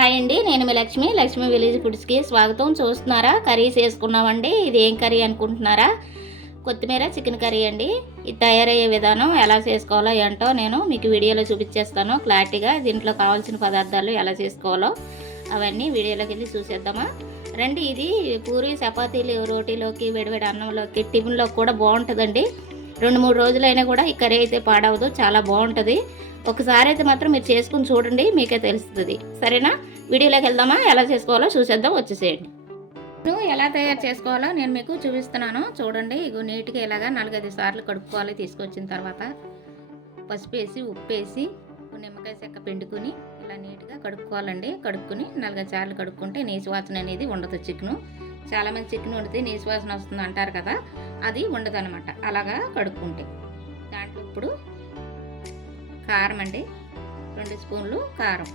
Hi అండి, నేను మీ Lakshmi village ఫుడ్స్కి స్వాగతం. చూస్తున్నారా, కర్రీస్ వేసుకున్నామండి. ఇది ఏం కర్రీ అనుకుంటున్నారా? కొత్తిమీర చికెన్ కర్రీ అండి. ఇది తయారయ్యే విధానం ఎలా చేసుకోవాలో ఏంటో నేను మీకు వీడియోలో చూపించేస్తాను క్లారిటీగా. దీంట్లో కావాల్సిన పదార్థాలు ఎలా చేసుకోవాలో అవన్నీ వీడియోలోకి వెళ్ళి చూసేద్దామా రండి. ఇది పూరి చపాతీలు రోటీలోకి వేడివేడి అన్నంలోకి టిఫిన్లోకి కూడా బాగుంటుందండి. 2-3 రోజులైనా కూడా ఈ కర్రీ అయితే పాడవదు, చాలా బాగుంటుంది. ఒకసారి అయితే మాత్రం మీరు చేసుకుని చూడండి, మీకే తెలుస్తుంది. సరేనా, వీడియోలోకి వెళ్దామా? ఎలా చేసుకోవాలో చూసేద్దాం, వచ్చేసేయండి. ఎలా తయారు చేసుకోవాలో నేను మీకు చూపిస్తున్నాను. చూడండి, ఇగో నీట్గా ఇలాగా 4-5 సార్లు కడుక్కోవాలి. తీసుకొచ్చిన తర్వాత పసుపు వేసి ఉప్పు వేసి నిమ్మకాయ చెక్క పిండుకుని ఇలా నీట్గా కడుక్కోవాలండి. కడుక్కుని 4-5 సార్లు కడుక్కుంటే నీసు వాసన అనేది ఉండదు. చికెను చాలామంది చికెన్ వండితే నీసు వాసన వస్తుంది అంటారు కదా, అది ఉండదు అనమాట అలాగా కడుక్కుంటే. దాంట్లో ఇప్పుడు కారం అండి, 2 స్పూన్లు కారం,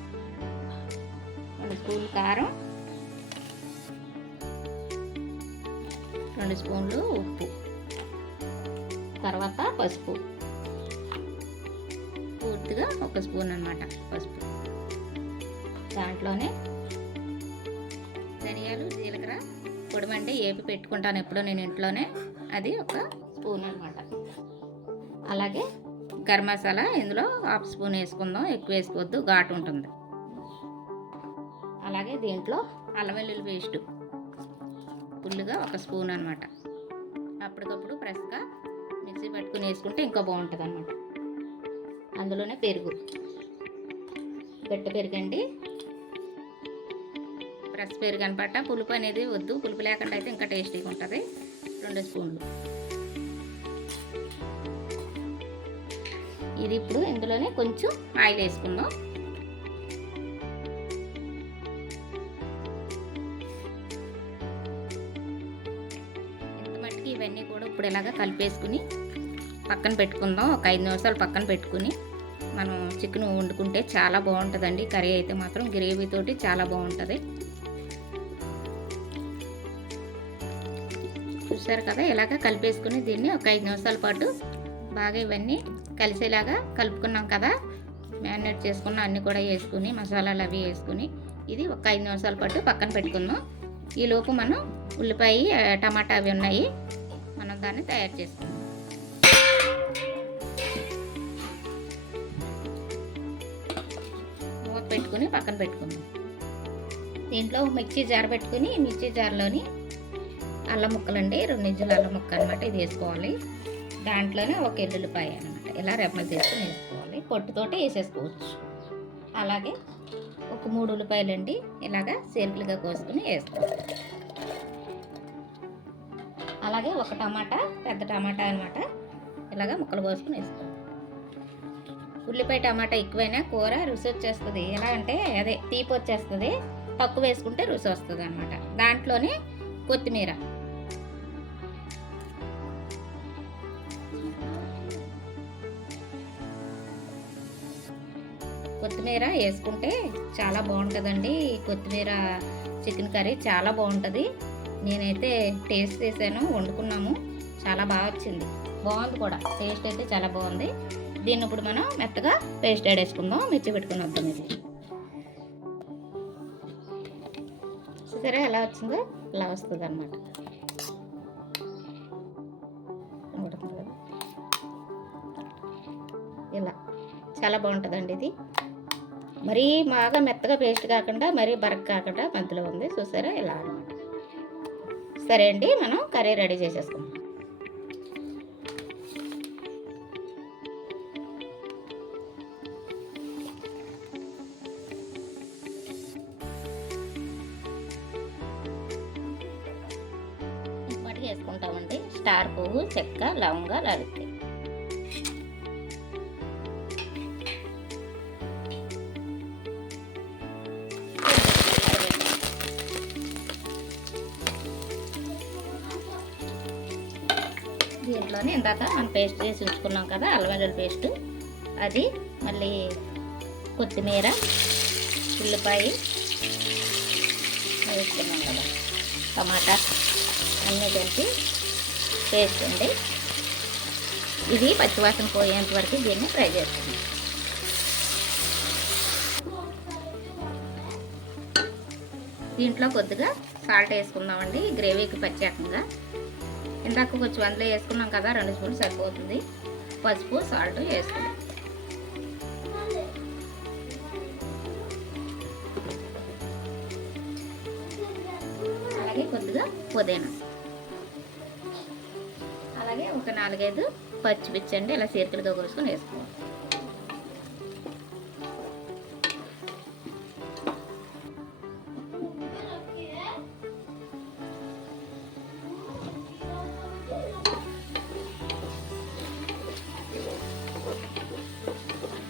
2 స్పూన్లు కారం, 2 స్పూన్లు ఉప్పు, తర్వాత పసుపు పూర్తిగా 1 స్పూన్ అనమాట పసుపు. దాంట్లోనే ధనియాలు జీలకర్ర పొడిమంటే ఏపి పెట్టుకుంటాను ఎప్పుడో నేను ఇంట్లోనే, అది 1 స్పూన్ అనమాట. అలాగే గరం మసాలా ఇందులో 1/2 స్పూన్ వేసుకుందాం, ఎక్కువ వేసుకోవద్దు, ఘాటు ఉంటుంది. అలాగే దీంట్లో అల్లం వెల్లుల్లి పేస్టు ఫుల్గా 1 స్పూన్ అనమాట. అప్పటికప్పుడు ఫ్రెష్గా మిక్సీ పట్టుకుని వేసుకుంటే ఇంకా బాగుంటుంది అనమాట. అందులోనే పెరుగు, గట్టి పెరుగండి, ఫ్రెష్ పెరుగు అనమాట. పులుపు అనేది వద్దు, పులుపు లేకుండా అయితే ఇంకా టేస్టీగా ఉంటుంది. 2 స్పూన్లు. ఇది ఇప్పుడు ఇందులోనే కొంచెం ఆయిల్ వేసుకుందాం. ఇంత మట్టికి ఇవన్నీ కూడా ఇప్పుడు ఇలాగా కలిపేసుకుని పక్కన పెట్టుకుందాం. ఒక 5 నిమిషాలు పక్కన పెట్టుకుని మనం చికెన్ వండుకుంటే చాలా బాగుంటుందండి. కర్రీ అయితే మాత్రం గ్రేవీ తోటి చాలా బాగుంటుంది. చూసారు కదా, ఇలాగ కలిపేసుకుని దీన్ని ఒక 5 నిమిషాల పాటు బాగా ఇవన్నీ కలిసేలాగా కలుపుకున్నాం కదా. మ్యారినేట్ చేసుకున్న అన్నీ కూడా వేసుకుని మసాలాలు అవి వేసుకుని ఇది ఒక 5 నిమిషాల పాటు పక్కన పెట్టుకుందాం. ఈలోపు మనం ఉల్లిపాయ టమాటా అవి ఉన్నాయి, మనం దాన్ని తయారు చేసుకుందాం. మూత పెట్టుకుని పక్కన పెట్టుకుందాం. దీంట్లో మిక్సీ జార్ పెట్టుకుని మిక్సీ జార్లోని అల్లం ముక్కలండి, 2 ఇంచుల అల్లం ముక్క అనమాట, ఇది వేసుకోవాలి. దాంట్లోనే 1 ఎల్లుల్లిపాయ అనమాట, ఇలా రెమ్మలు తీసుకుని వేసుకోవాలి. పొట్టుతోటి వేసేసుకోవచ్చు. అలాగే ఒక 3 ఉల్లిపాయలండి, ఇలాగా సీరకులుగా కోసుకుని వేసుకోవాలి. అలాగే 1 టమాటా, పెద్ద టమాటా అనమాట, ఇలాగా ముక్కలు కోసుకుని వేసుకోవాలి. ఉల్లిపాయ టమాటా ఎక్కువైనా కూర రుచి వచ్చేస్తుంది. ఎలా అంటే అదే తీపి వచ్చేస్తుంది, తక్కువ వేసుకుంటే రుచి వస్తుంది అనమాట. దాంట్లోనే కొత్తిమీర, కొత్తిమీర వేసుకుంటే చాలా బాగుంటుందండి. కొత్తిమీర చికెన్ కర్రీ చాలా బాగుంటుంది. నేనైతే టేస్ట్ చేశాను, వండుకున్నాము, చాలా బాగా వచ్చింది, బాగుంది కూడా, టేస్ట్ అయితే చాలా బాగుంది. దీన్ని ఇప్పుడు మనం మెత్తగా పేస్ట్ వేసుకుందాం. మిర్చి పెట్టుకుని వద్దాం. ఇది సరే ఎలా వచ్చిందో ఇలా వస్తుంది అన్నమాట. ఇలా చాలా బాగుంటుందండి. ఇది మరీ బాగా మెత్తగా పేస్ట్ కాకుండా మరీ బరక కాకుండా మధ్యలో ఉంది, చూసారా, ఇలా అన్నమాట. సరే అండి, మనం కర్రీ రెడీ చేసేసుకుందాం. ఇంకోటి వేసుకుంటామండి, స్టార్ పువ్వు, చెక్క, లవంగాలు, అరటి. దీంట్లోనే ఇందాక మనం పేస్ట్ చేసి ఉంచుకున్నాం కదా, అల్లం వెల్లుల్లి పేస్టు, అది మళ్ళీ కొత్తిమీర, ఉల్లిపాయ వేసుకున్నాం కదా, టమాటా అన్నీ కలిపి పేస్ట్ అండి. ఇది పచ్చివాసన పోయేంత వరకు దీన్ని ఫ్రై చేస్తున్నాం. దీంట్లో కొద్దిగా సాల్ట్ వేసుకుందామండి గ్రేవీకి ప్రత్యేకంగా. ఇందాక కొంచెం అందులో వేసుకున్నాం కదా, 2 స్పూన్లు సరిపోతుంది. పసుపు సాల్ట్ వేసుకుందాం. అలాగే కొద్దిగా పుదీనా, అలాగే ఒక 4-5 పచ్చిమిర్చి అండి ఇలా చేతులతో కోసుకొని వేసుకోవాలి.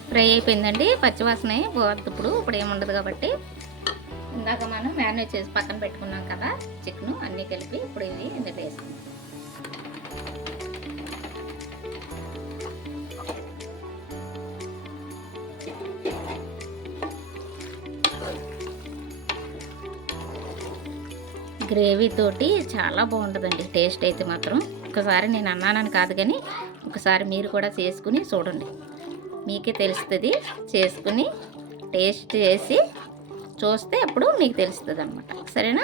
ఫ్రై అయిపోయిందండి, పచ్చివాసన పోవద్దు. ఇప్పుడు ఏముండదు కాబట్టి ఇందాక మనం మ్యారినేట్ చేసి పక్కన పెట్టుకున్నాం కదా చికెన్, అన్నీ కలిపి ఇప్పుడు ఇది ఇందులో వేసుకుందాం. గ్రేవీ తోటి చాలా బాగుంటుందండి టేస్ట్ అయితే మాత్రం. ఒకసారి నేను అన్నానని కాదు కానీ ఒకసారి మీరు కూడా చేసుకుని చూడండి, మీకే తెలుస్తుంది. చేసుకుని టేస్ట్ చేసి చూస్తే అప్పుడు మీకు తెలుస్తుంది అన్నమాట. సరేనా?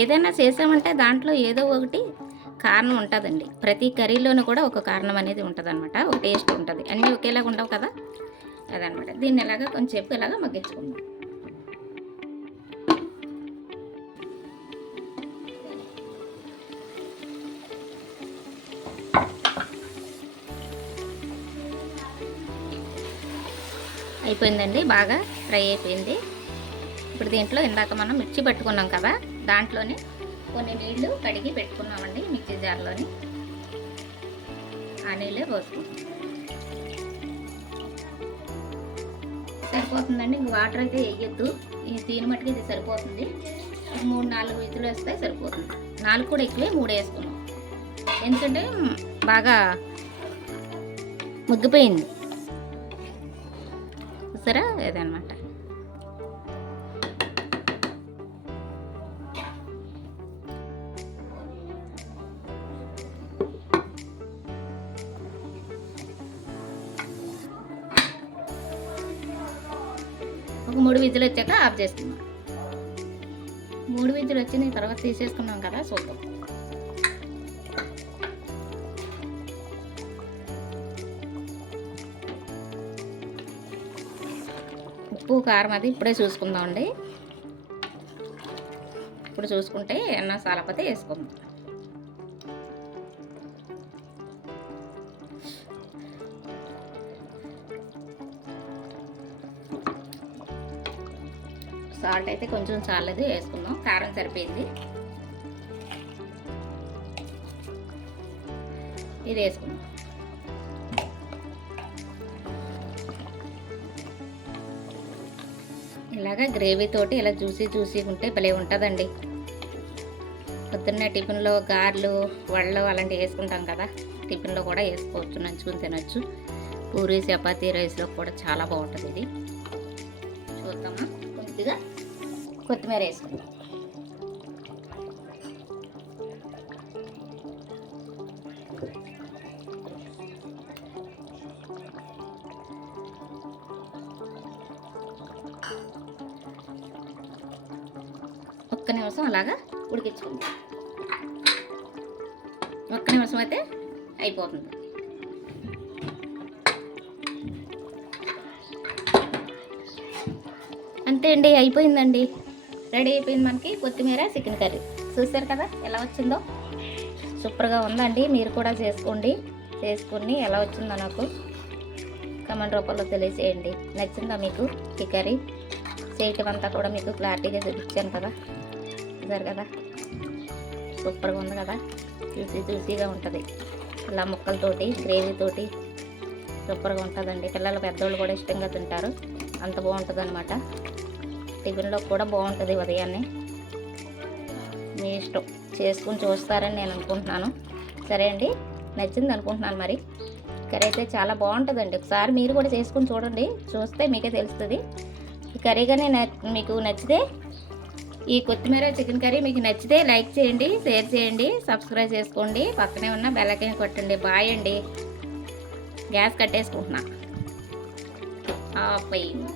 ఏదైనా చేసామంటే దాంట్లో ఏదో ఒకటి కారణం ఉంటుందండి. ప్రతి కర్రీలోనూ కూడా ఒక కారణం అనేది ఉంటుంది అనమాట, ఒక టేస్ట్ ఉంటుంది. అన్నీ ఒకేలాగా ఉండవు కదా, అదనమాట. దీన్ని ఇలాగా కొంచెంసేపు ఇలాగా మగ్గించుకుందాం. అయిపోయిందండి, బాగా ఫ్రై అయిపోయింది. ఇప్పుడు దీంట్లో ఇందాక మనం మిర్చి పట్టుకున్నాం కదా, దాంట్లోనే కొన్ని నీళ్లు కడిగి పెట్టుకున్నామండి మిక్సీ జార్లోని. ఆ నీళ్ళే పోసుకుంటాం. సరిపోతుందండి, ఇంక వాటర్ అయితే వేయొద్దు. దీని మట్టుకు ఇది సరిపోతుంది. 3-4 విజులు వేస్తే సరిపోతుంది. 4 కూడా ఎక్కువే, 3 వేసుకున్నాం. ఎందుకంటే బాగా ముగ్గిపోయింది సరే ఇదన్నమాట. ఒక 3 విజులు వచ్చాక ఆఫ్ చేసుకున్నాం. 3 విజులు వచ్చిన తర్వాత తీసేసుకున్నాం కదా, చూద్దాం. ఉప్పు కారం అది ఇప్పుడే చూసుకుందామండి. ఇప్పుడు చూసుకుంటే ఎన్న సాలపతి వేసుకుందాం. సాల్ట్ అయితే కొంచెం చాలదు, వేసుకుందాం. కారం సరిపోయింది, ఇది వేసుకుందాం. ఇలాగా గ్రేవీ తోటి ఇలా జ్యూసీ ఉంటే భలే ఉంటుందండి. పొద్దున్నే టిఫిన్లో గారెలు, వడలు అలాంటివి వేసుకుంటాం కదా, టిఫిన్లో కూడా వేసుకోవచ్చు, నంచుకుని తినొచ్చు. పూరి, చపాతీ, రైస్లో కూడా చాలా బాగుంటుంది ఇది. చూద్దామా? కొద్దిగా కొత్తిమీర వేసుకుందాం. ఒక్క నిమిషం అలాగా ఉడికించుకుందాం. ఒక్క నిమిషం అయితే అయిపోతుంది. అంతే అండి, అయిపోయిందండి. రెడీ అయిపోయింది మనకి కొత్తిమీర చికెన్ కర్రీ. చూసారు కదా ఎలా వచ్చిందో, సూపర్గా ఉందండి. మీరు కూడా చేసుకోండి. చేసుకుని ఎలా వచ్చిందో నాకు కమెంట్ రూపంలో తెలియజేయండి. నచ్చిందా మీకు ఈ కర్రీ? చేయటం అంతా కూడా మీకు క్లారిటీగా చూపించాను కదా, చూసారు కదా, సూపర్గా ఉంది కదా. జ్యూసీగా ఉంటుంది. ఇలా ముక్కలతోటి గ్రేవీతోటి సూపర్గా ఉంటుందండి. పిల్లలు పెద్దోళ్ళు కూడా ఇష్టంగా తింటారు, అంత బాగుంటుంది అనమాట. టిఫిన్లో కూడా బాగుంటుంది ఉదయాన్నే. మీ ఇష్టం, చేసుకుని చూస్తారని నేను అనుకుంటున్నాను. సరే అండి, నచ్చింది అనుకుంటున్నాను. మరి కర్రీ అయితే చాలా బాగుంటుందండి. ఒకసారి మీరు కూడా చేసుకుని చూడండి, చూస్తే మీకే తెలుస్తుంది. ఈ కర్రీ కానీ మీకు నచ్చితే, ఈ కొత్తిమీర చికెన్ కర్రీ మీకు నచ్చితే లైక్ చేయండి, షేర్ చేయండి, సబ్స్క్రైబ్ చేసుకోండి. పక్కనే ఉన్న బెల్ ఐకాన్ కొట్టండి. బాయ్ అండి. గ్యాస్ కట్టేసుకుంటున్నా. ఆఫ్ అయ్యింది.